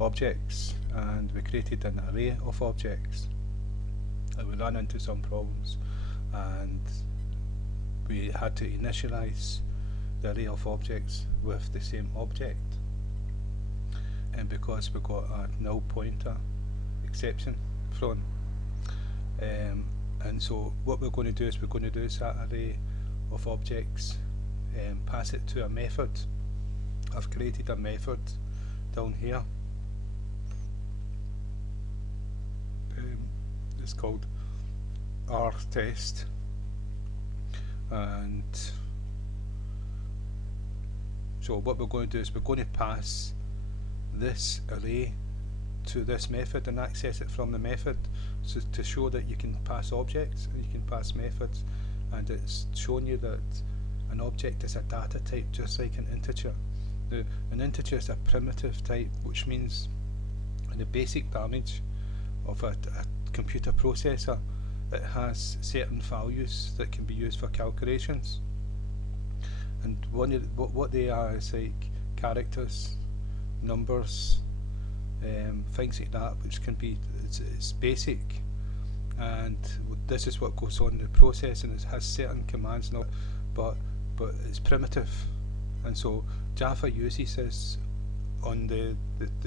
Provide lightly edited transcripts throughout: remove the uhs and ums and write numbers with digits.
objects, and we created an array of objects, and we ran into some problems, and we had to initialize the array of objects with the same object, and because we got a null pointer exception thrown, and so what we're going to do is we're going to do that array of objects, pass it to a method. I've created a method down here. It's called rTest, and so what we're going to do is we're going to pass this array to this method and access it from the method, so to show that you can pass objects and you can pass methods, and it's showing you that an object is a data type just like an integer. Now, an integer is a primitive type, which means in the basic language of a computer processor, it has certain values that can be used for calculations, and what they are is like characters, numbers, things like that, which can be it's basic, and this is what goes on in the process, and it has certain commands now, but it's primitive, and so Java uses this on the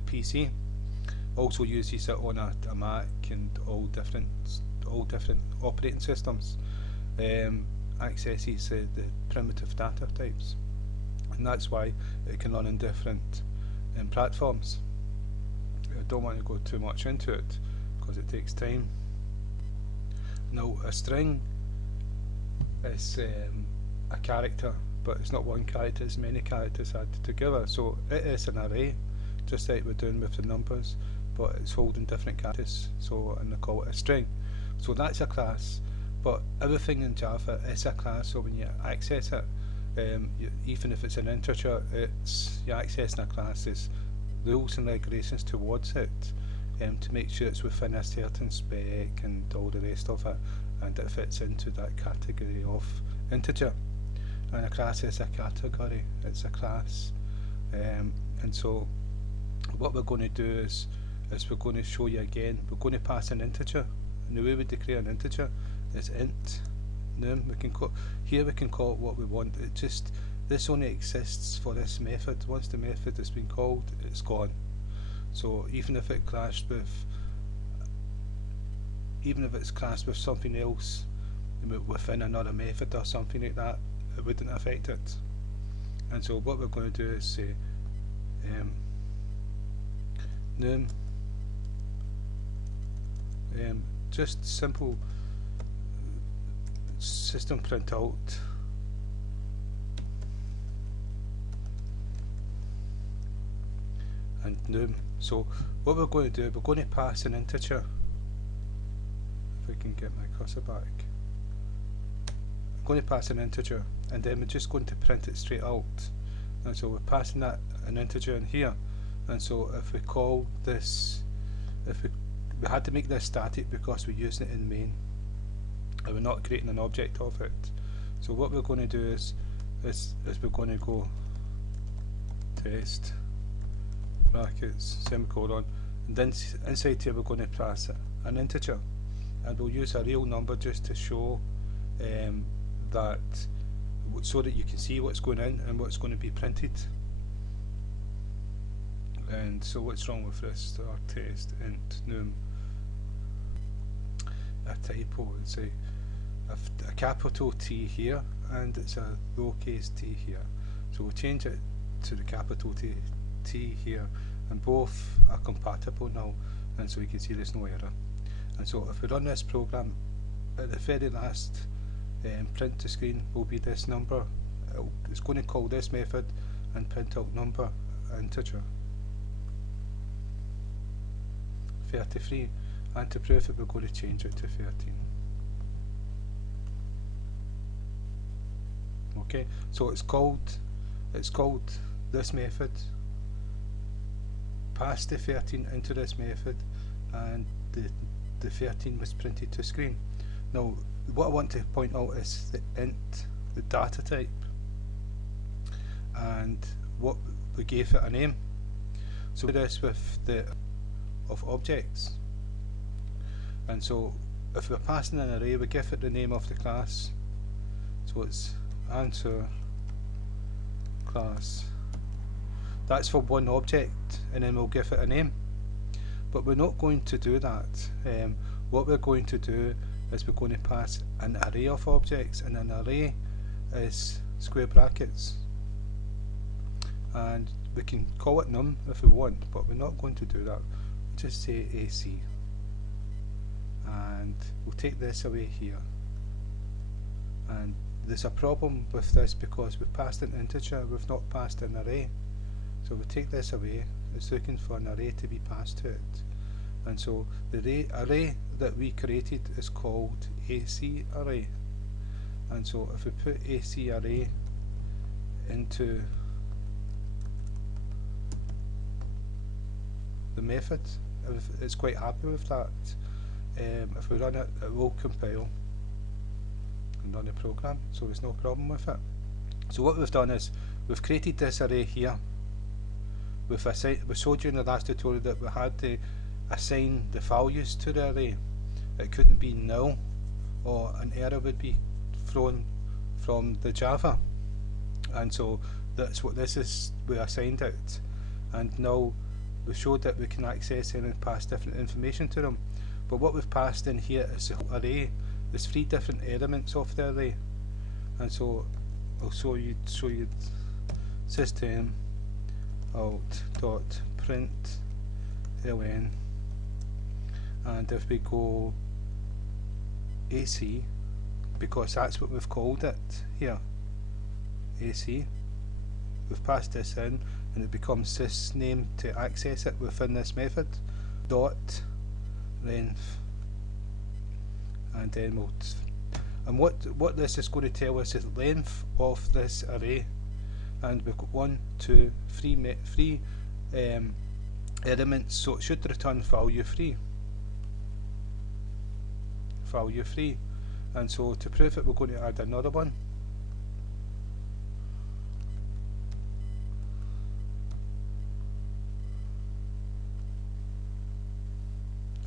PC, also uses it on a Mac and all different operating systems, accesses the primitive data types, and that's why it can run in different platforms. I don't want to go too much into it because it takes time. Now, a string is a character, but it's not one character, it's many characters added together, so it is an array, just like we're doing with the numbers, but it's holding different characters, so, and they call it a string. So that's a class, but everything in Java is a class, so when you access it, even if it's an integer, you're accessing a class. There's rules and regulations towards it, to make sure it's within a certain spec and all the rest of it, and it fits into that category of integer. And a class is a category, it's a class, and so what we're going to do is we're going to show you again, we're going to pass an integer, and the way we declare an integer is int num. We can call it what we want. This only exists for this method. Once the method has been called, it's gone. So even if it's clashed with something else within another method or something like that, it wouldn't affect it. And so what we're going to do is say num, just simple system print out and num. So what we're going to do, we're going to pass an integer. If I can get my cursor back, I'm going to pass an integer, and then we're just going to print it straight out. And so we're passing an integer in here, and so if we call this, we had to make this static because we're using it in main, and we're not creating an object of it. So what we're going to do is we're going to go test brackets semicolon, and then inside here we're going to pass an integer, and we'll use a real number just to show that, so that you can see what's going in and what's going to be printed. And so what's wrong with this? Our test int num, a typo, it's a capital T here and it's a lowercase t here, so we'll change it to the capital T here, and both are compatible now, and so you can see there's no error. And so if we run this program, at the very last print to screen will be this number. It's going to call this method and print out number integer 33, and to prove it we're going to change it to 13. Okay, so it's called this method, pass the 13 into this method, and the 13 was printed to screen. Now what I want to point out is the int, the data type, and what we gave it a name. So we do this with the of objects, and so if we're passing an array, we give it the name of the class. So it's answer class. That's for one object, and then we'll give it a name. But we're not going to do that. What we're going to do is we're going to pass an array of objects, and an array is square brackets. And we can call it num if we want, but we're not going to do that. We'll just say AC. And we'll take this away here. And there's a problem with this because we've passed an integer, we've not passed an array. So we take this away, it's looking for an array to be passed to it. And so the array that we created is called AC array. And so if we put AC array into the method, it's quite happy with that. If we run it, it will compile and run the program, so there's no problem with it. So what we've done is we've created this array here. We showed you in the last tutorial that we had to assign the values to the array. It couldn't be null, or an error would be thrown from the Java. And so that's what this is. We assigned it, and now we showed that we can access them and pass different information to them. But what we've passed in here is the whole array. There's 3 different elements of the array, and so I'll show you system out dot print ln, and if we go AC, because that's what we've called it here, AC, we've passed this in and it becomes this name to access it within this method, dot length, and then we'll what this is going to tell us is the length of this array, and we've got 1, 2, 3 elements, so it should return value 3. And so to prove it, we're going to add another one.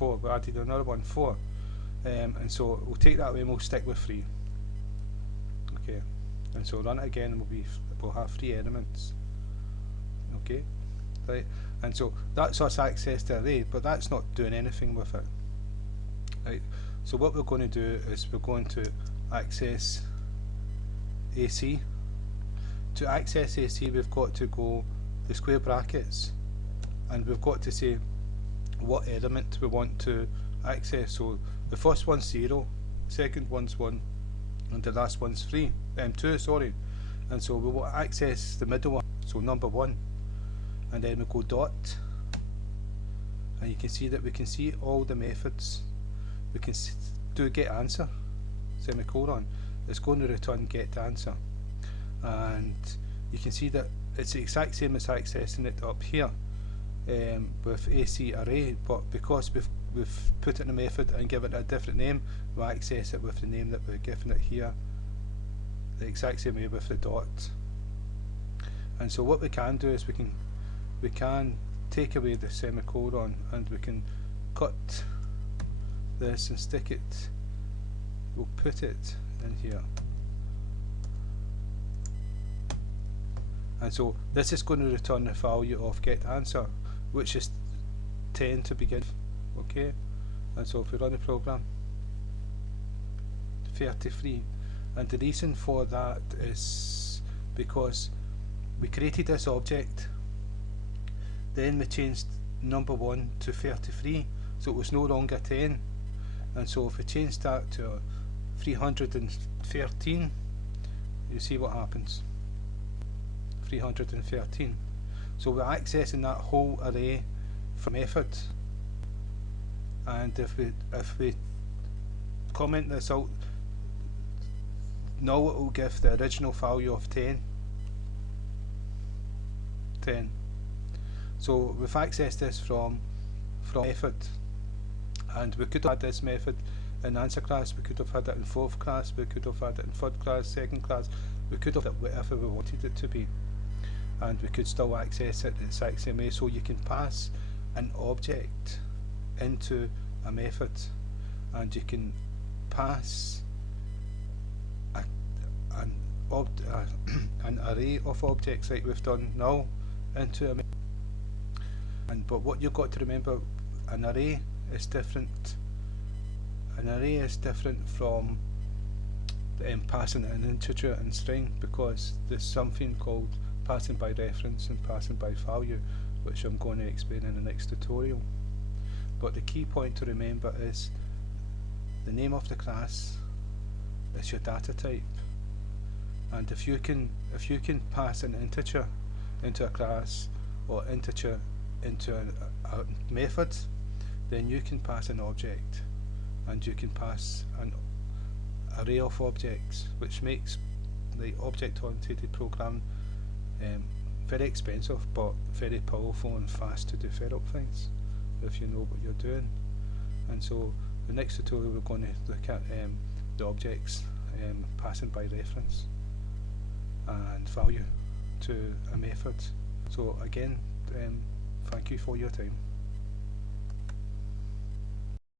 We added another one, 4, and so we'll take that away and we'll stick with 3. Okay, and so run it again and we'll have 3 elements. Okay, right, and so that's us access the array, but that's not doing anything with it. Right, so what we're going to do is we're going to access AC. To access AC, we've got to go the square brackets, and we've got to say what element we want to access. So the first one's 0, second one's 1, and the last one's 2, sorry. And so we will access the middle one, so number 1, and then we go dot, and you can see that we can see all the methods. We can do get answer, semicolon, it's going to return get answer, and you can see that it's the exact same as accessing it up here with AC array, but because we've put it in a method and given it a different name, we'll access it with the name that we're giving it here, the exact same way with the dot. And so what we can do is we can take away the semicolon, and we can cut this and stick it, we'll put it in here. And so this is going to return the value of get answer, which is 10 to begin. Okay, and so if we run the program, 33, and the reason for that is because we created this object, then we changed number 1 to 33, so it was no longer 10, and so if we change that to 313, you see what happens. 313. So we're accessing that whole array from method, and if we comment this out, now it will give the original value of 10. So we've accessed this from method, and we could have had this method in answer class, we could have had it in 4th class, we could have had it in 3rd class, 2nd class, we could have had it whatever we wanted it to be. and we could still access it the exact same way. So you can pass an object into a method, and you can pass an, an array of objects like we've done now into a method. But what you've got to remember, an array is different. An array is different from passing an integer and string, because there's something called passing by reference and passing by value, which I'm going to explain in the next tutorial. But the key point to remember is the name of the class is your data type, and if you can pass an integer into a class or integer into a method, then you can pass an object, and you can pass an array of objects, which makes the object-oriented programming very expensive but very powerful and fast to develop things if you know what you're doing. And so the next tutorial we're going to look at the objects passing by reference and value to a method. So again, thank you for your time.